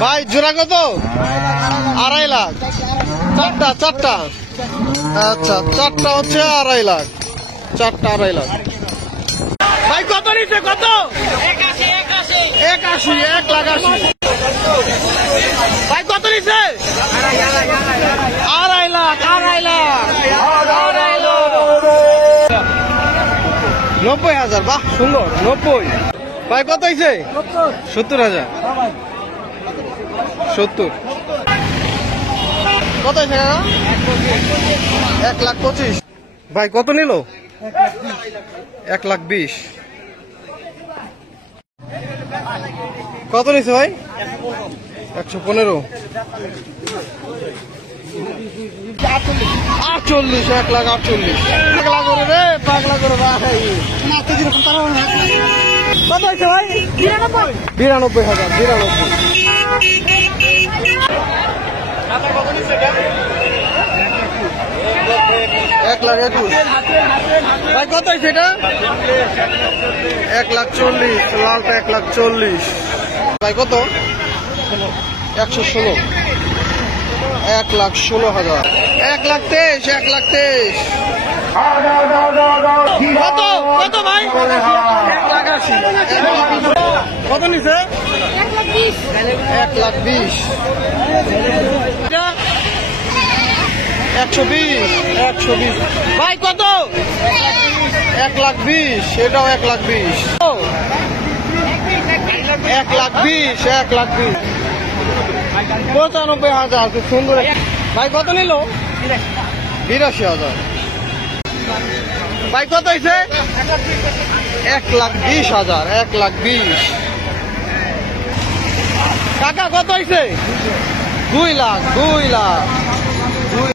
ভাই জোড়া কত? 2.5 লাখ। চারটা আচ্ছা, চারটা হচ্ছে 2.5 লাখ। চারটা 2.5 লাখ। ভাই কত নিচ্ছে? কত? 81। 1,80,000। ভাই কত নিচ্ছে? 2.5 লাখ। 90,000। বাহ, সুন্দর। 90। ভাই কত হয়েছে? 70,000। 70। কত হয়েছে কাকা? 1,25,000। ভাই কত নিল? 1,20,000। কত নিছে ভাই? 115। 48। 1,48,000। পাগলা করে রে, পাগলা করে ভাই। কত হয়েছে ভাই? 92,000। 92। 1,21,000। ভাই কত হয়েছে এটা? 1,40,000। লালটা 1,40,000। ভাই কত? 116। 1,16,000। 1,23,000। 1,23,000। কত? কত ভাই? 1,80,000। কত নিছে? 1,20,000। 120। ভাই কত? 1,20,000। এটাও 1,20,000। 1,20,000। 1,20,000। 95,000। খুব সুন্দর। ভাই কত নিল? 82,000। ভাই কত হয়েছে? 1,20,000। 1,20,000। কাকা কত হয়েছে? 2 লাখ। 2 লাখ।